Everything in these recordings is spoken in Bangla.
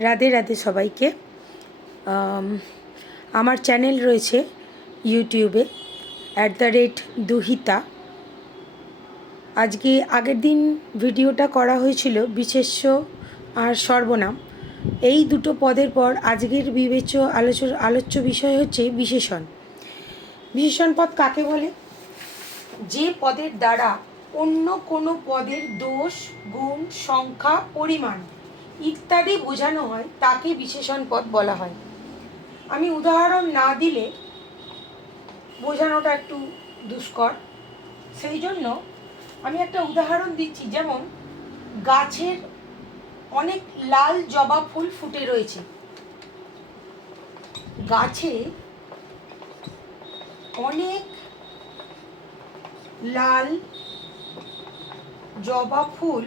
রাধে রাধে সবাইকে। আমার চ্যানেল রয়েছে ইউটিউবে, অ্যাট দ্য রেট দুহিতা। আজকে আগের দিন ভিডিওটা করা হয়েছিল বিশেষ্য আর সর্বনাম। এই দুটো পদের পর আজকের বিবেচ্য আলোচ, আলোচ্য বিষয় হচ্ছে বিশেষণ। বিশেষণ পদ কাকে বলে? যে পদের দ্বারা অন্য কোনো পদের দোষ, গুণ, সংখ্যা, পরিমাণ ইত্যাদি বোঝানো হয়, তাকে বিশেষণ পদ বলা হয়। আমি উদাহরণ না দিলে বোঝানোটা একটু দুষ্কর। সেই জন্য আমি একটা উদাহরণ দিচ্ছি, যেমন গাছের অনেক লাল জবা ফুল ফুটে রয়েছে। গাছে অনেক লাল জবা ফুল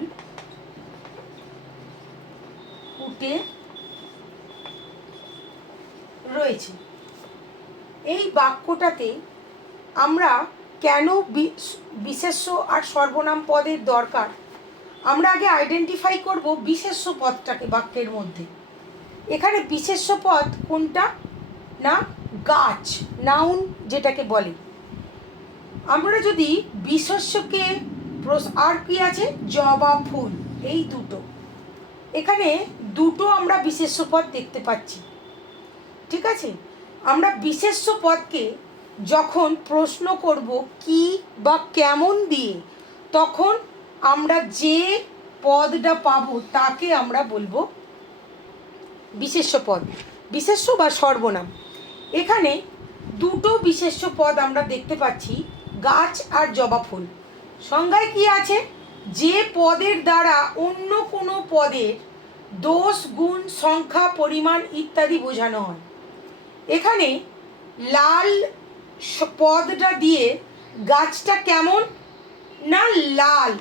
ফুটে রয়েছে। এই বাক্যটাতে আমরা কেন বিশেষ্য আর সর্বনাম পদের দরকার, আমরা আগে আইডেন্টিফাই করব বিশেষ্য পদটাকে বাক্যের মধ্যে। এখানে বিশেষ্য পদ কোনটা? না, গাছ নাউন যেটাকে বলে। আমরা যদি বিশেষ্যকে আর কি আছে? জবা ফুল, এই দুটো। এখানে দুটো আমরা বিশেষ্য পদ দেখতে পাচ্ছি। ঠিক আছে? আমরা বিশেষ্য পদকে যখন প্রশ্ন করব কি বা কেমন দিয়ে, তখন আমরা যে পদটা পাবো তাকে আমরা বলব বিশেষ্য পদ। বিশেষ্য বা সর্বনাম। এখানে দুটো বিশেষ্য পদ আমরা দেখতে পাচ্ছি, গাছ আর জবা ফুল। সংজ্ঞায় কি আছে? যে পদের দ্বারা অন্য কোনো পদের দোষ, গুণ, সংখ্যা, পরিমাণ ইত্যাদি বোঝানো হয়। এখানে লাল পদটা দিয়ে গাছটা কেমন না লাল?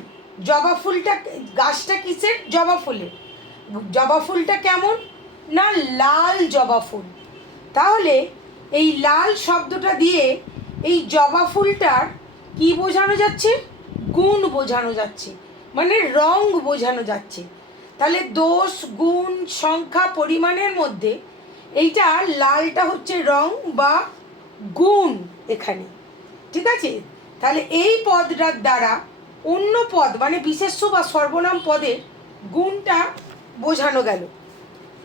জবা ফুলটা গাছটা কিসের? জবা ফুলের। জবা ফুলটা কেমন না লাল জবা ফুল? তাহলে এই লাল শব্দটা দিয়ে এই জবা ফুলটার কি বোঝানো যাচ্ছে? গুণ বোঝানো যাচ্ছে মানে রং বোঝানো যাচ্ছে। তাহলে দোষ, গুণ, সংখ্যা, পরিমাণের মধ্যে এইটা, লালটা হচ্ছে রং বা গুণ এখানে, ঠিক আছে? তাহলে এই পদটার দ্বারা অন্য পদ মানে বিশেষ্য বা সর্বনাম পদের গুণটা বোঝানো গেল।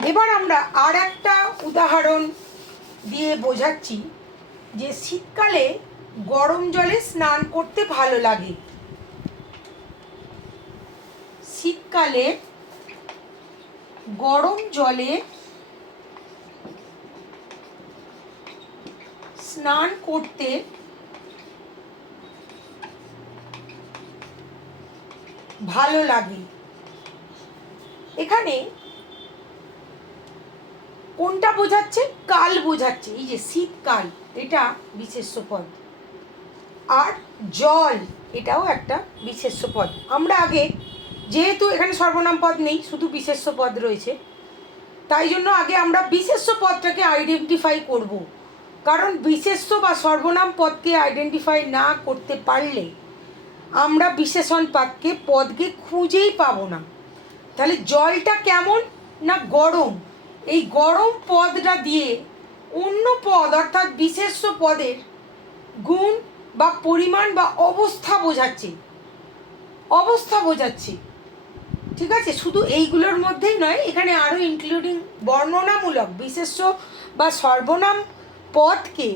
এবার আমরা আর একটা উদাহরণ দিয়ে বোঝাচ্ছি যে শীতকালে গরম জলে স্নান করতে ভালো লাগে। শীতকালে গরম জলে স্নান করতে ভালো লাগে। এখানে কোনটা বোঝাচ্ছে? কাল বোঝাচ্ছে। এই যে শীতকাল, এটা বিশেষ্য পদ। আর জল, এটাও একটা বিশেষ্য পদ। আমরা আগে যেহেতু এখানে সর্বনাম পদ নেই, শুধু বিশেষ্য পদ রয়েছে। তাই জন্য আগে আমরা বিশেষ্য পদটাকে আইডেন্টিফাই করব। কারণ বিশেষ্য বা সর্বনাম পদকে আইডেন্টিফাই না করতে পারলে আমরা বিশেষণ পদকে পদকে খুঁজেই পাবো না। তাহলে জলটা কেমন না গরম? এই গরম পদটা দিয়ে অন্য পদ, অর্থাৎ বিশেষ্য পদের গুণ বা পরিমাণ বা অবস্থা বোঝাচ্ছে। অবস্থা বোঝাচ্ছে। ঠিক আছে? শুধু এইগুলোর মধ্যেই নয়, এখানে আরও ইনক্লুডিং বর্ণনামূলক, বিশেষ্য বা সর্বনাম পদকে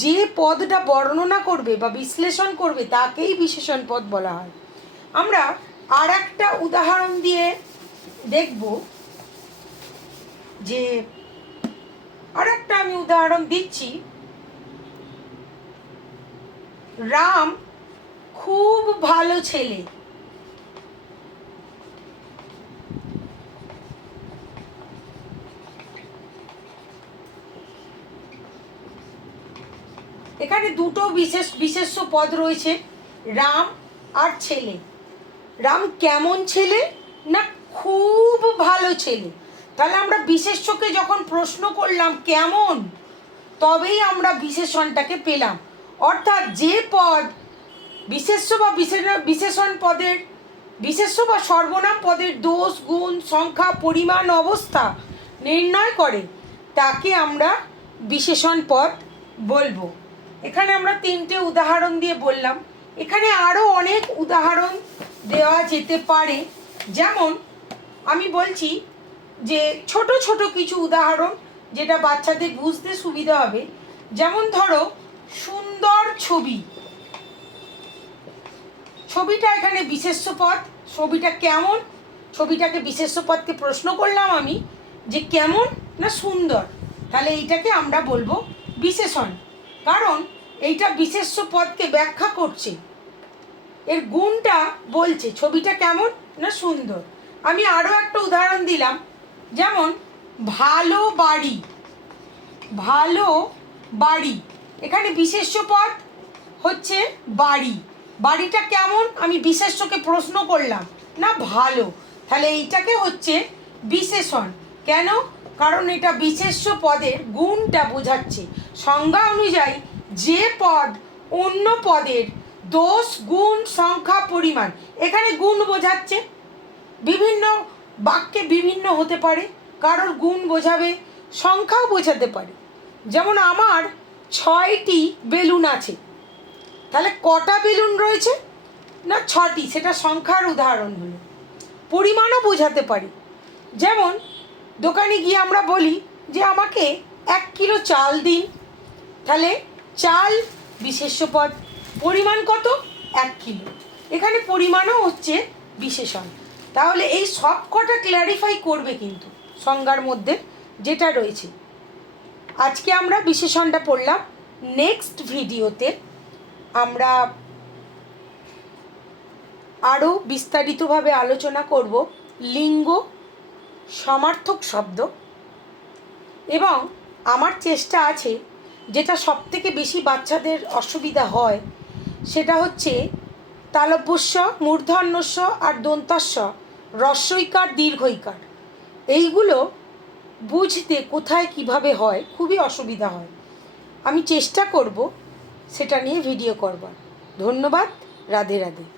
যে পদটা বর্ণনা করবে বা বিশ্লেষণ করবে, তাকেই বিশেষণ পদ বলা হয়। আমরা আর একটা উদাহরণ দিয়ে দেখব যে আর একটা আমি উদাহরণ দিচ্ছি। রাম খুব ভালো ছেলে। এখানে দুটো বিশেষ বিশেষ্য পদ রয়েছে, রাম আর ছেলে। রাম কেমন ছেলে? না, খুব ভালো ছেলে। তাহলে আমরা বিশেষ্যকে যখন প্রশ্ন করলাম, কেমন? তবেই আমরা বিশেষণটাকে পেলাম। অর্থাৎ যে পদ বিশেষ্য বা বিশেষ- বিশেষণ পদের বিশেষ্য বা সর্বনাম পদের দোষ, গুণ, সংখ্যা, পরিমাণ, অবস্থা নির্ণয় করে, তাকে আমরা বিশেষণ পদ বলব। এখানে আমরা তিনটে উদাহরণ দিয়ে বললাম। এখানে আরও অনেক উদাহরণ দেওয়া যেতে পারে। যেমন, আমি বলছি যে ছোট ছোট কিছু উদাহরণ যেটা বাচ্চাদের বুঝতে সুবিধা হবে। যেমন ধরো, সুন্দর ছবি। ছবিটা এখানে বিশেষ্য পদ ছবিটা কেমন? ছবিটাকে বিশেষ্য পদকে প্রশ্ন করলাম আমি যে কেমন না সুন্দর। তাহলে এইটাকে আমরা বলব বিশেষণ। কারণ এইটা বিশেষ্য পদকে ব্যাখ্যা করছে। এর গুণটা বলছে, ছবিটা কেমন না সুন্দর। আমি আরও একটা উদাহরণ দিলাম, যেমন ভালো বাড়ি। ভালো বাড়ি। এখানে বিশেষ্য পদ হচ্ছে বাড়ি। বাড়িটা কেমন? আমি বিশেষ্যকে প্রশ্ন করলাম, না ভালো। তাহলে এইটাকে হচ্ছে বিশেষণ। কেন? কারণ এটা বিশেষ্য পদের গুণটা বোঝাচ্ছে। সংজ্ঞা অনুযায়ী যে পদ অন্য পদের দোষ, গুণ, সংখ্যা, পরিমাণ, এখানে গুণ বোঝাচ্ছে। বিভিন্ন বাক্যে বিভিন্ন হতে পারে, কারোর গুণ বোঝাবে, সংখ্যাও বোঝাতে পারে। যেমন আমার ছয়টি বেলুন আছে। তাহলে কটা বেলুন রয়েছে? না, ছটি। সেটা সংখ্যার উদাহরণ হলো। পরিমাণও বোঝাতে পারি। যেমন দোকানে গিয়ে আমরা বলি যে আমাকে এক কিলো চাল দিন। তাহলে চাল বিশেষ্য পদ পরিমাণ কত? এক কিলো। এখানে পরিমাণও হচ্ছে বিশেষণ। তাহলে এই সব কটা ক্ল্যারিফাই করবে কিন্তু সংজ্ঞার মধ্যে যেটা রয়েছে। আজকে আমরা বিশেষণটা পড়লাম। নেক্সট ভিডিওতে আমরা আরও বিস্তারিতভাবে আলোচনা করব লিঙ্গ সমার্থক শব্দ। এবং আমার চেষ্টা আছে যেটা সবথেকে বেশি বাচ্চাদের অসুবিধা হয়, সেটা হচ্ছে তালব্যস্য, মূর্ধন্যস্য আর দন্তাস্য, রস্যইকার, দীর্ঘইকার। এইগুলো বুঝতে কোথায় কীভাবে হয়, খুবই অসুবিধা হয়। আমি চেষ্টা করব সেটা নিয়ে ভিডিও করবার। ধন্যবাদ, রাধে রাধে।